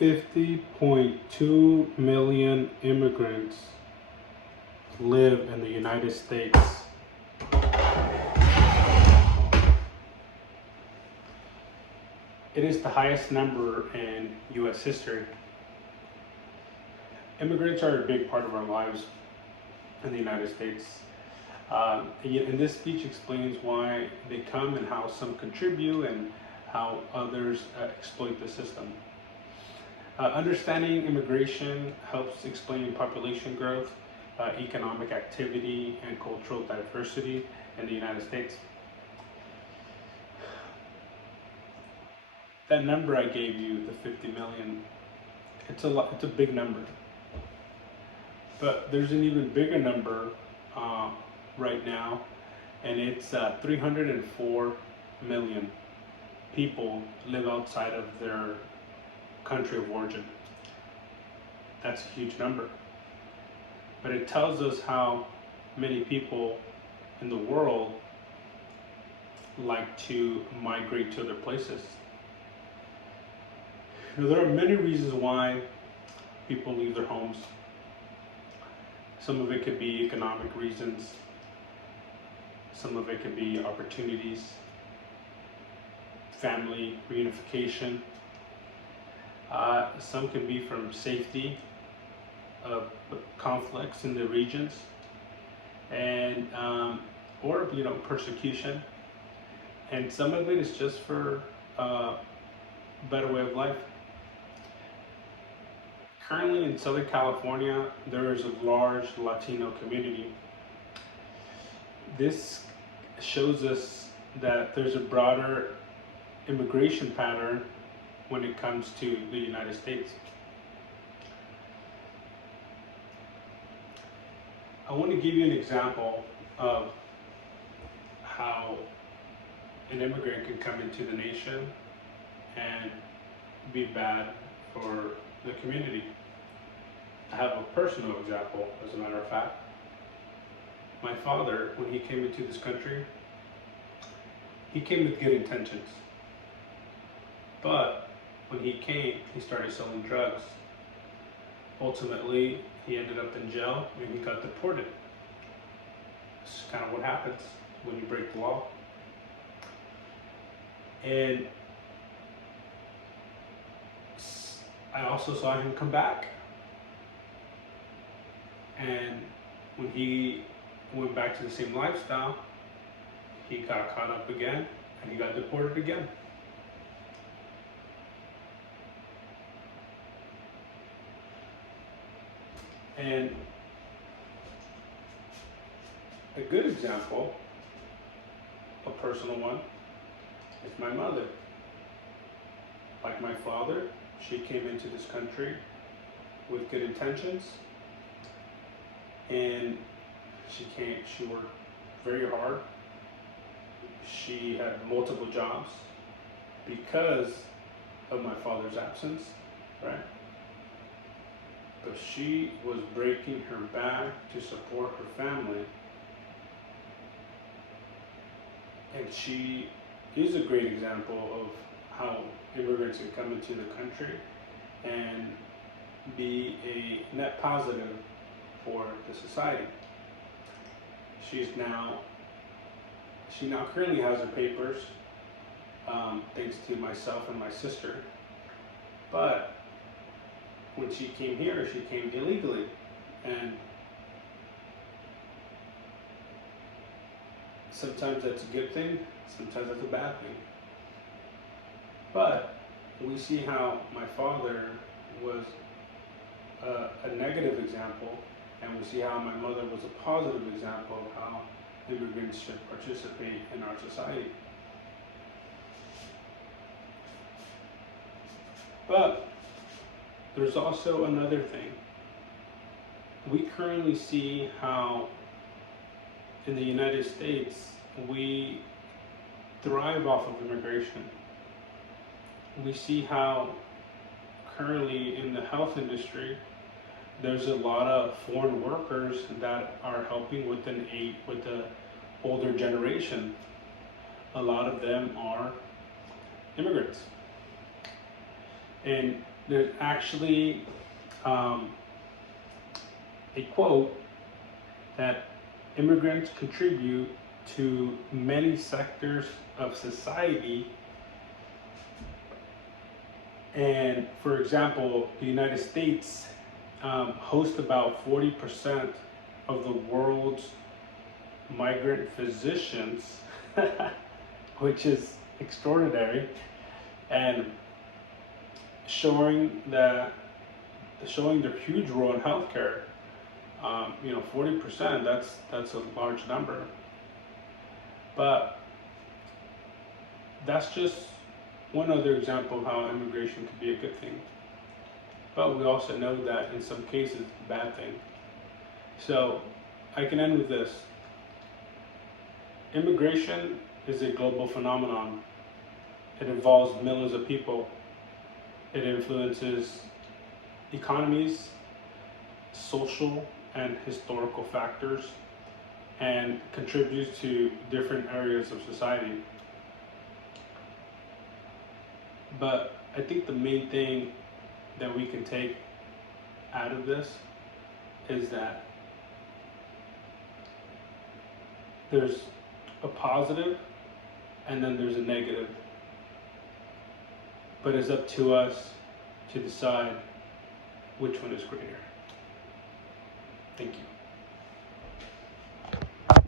50.2 million immigrants live in the United States. It is the highest number in U.S. history. Immigrants are a big part of our lives in the United States. And this speech explains why they come and how some contribute and how others exploit the system. Understanding immigration helps explain population growth, economic activity, and cultural diversity in the United States. That number I gave you, the 50 million, it's a big number. But there's an even bigger number right now, and it's 304 million people live outside of their country of origin. That's a huge number. But it tells us how many people in the world like to migrate to other places. You know, there are many reasons why people leave their homes. Some of it could be economic reasons. Some of it could be opportunities, family reunification. Some can be from safety of conflicts in the regions, and or persecution. And some of it is just for a better way of life. Currently in Southern California, there is a large Latino community. This shows us that there's a broader immigration pattern when it comes to the United States. I want to give you an example of how an immigrant can come into the nation and be bad for the community. I have a personal example, as a matter of fact. My father, when he came into this country, he came with good intentions. But when he came, he started selling drugs. Ultimately, he ended up in jail and he got deported. This is kind of what happens when you break the law. And I also saw him come back. And when he went back to the same lifestyle, he got caught up again and he got deported again. And a good example, a personal one, is my mother. Like my father, she came into this country with good intentions, and she worked very hard. She had multiple jobs because of my father's absence, right? But she was breaking her back to support her family. And she is a great example of how immigrants can come into the country and be a net positive for the society. She now currently has her papers, thanks to myself and my sister. But when she came here, she came illegally, and sometimes that's a good thing, sometimes that's a bad thing. But we see how my father was a negative example, and we see how my mother was a positive example of how immigrants should participate in our society. But there's also another thing. We currently see how in the United States we thrive off of immigration. We see how currently in the health industry there's a lot of foreign workers that are helping with the older generation. A lot of them are immigrants. And there's actually a quote that immigrants contribute to many sectors of society. And for example, the United States hosts about 40% of the world's migrant physicians, which is extraordinary, and showing their huge role in healthcare. 40%, that's a large number. But that's just one other example of how immigration could be a good thing. But we also know that in some cases it's a bad thing. So I can end with this. Immigration is a global phenomenon. It involves millions of people. It influences economies, social and historical factors, and contributes to different areas of society. But I think the main thing that we can take out of this is that there's a positive and then there's a negative. But it's up to us to decide which one is greater. Thank you.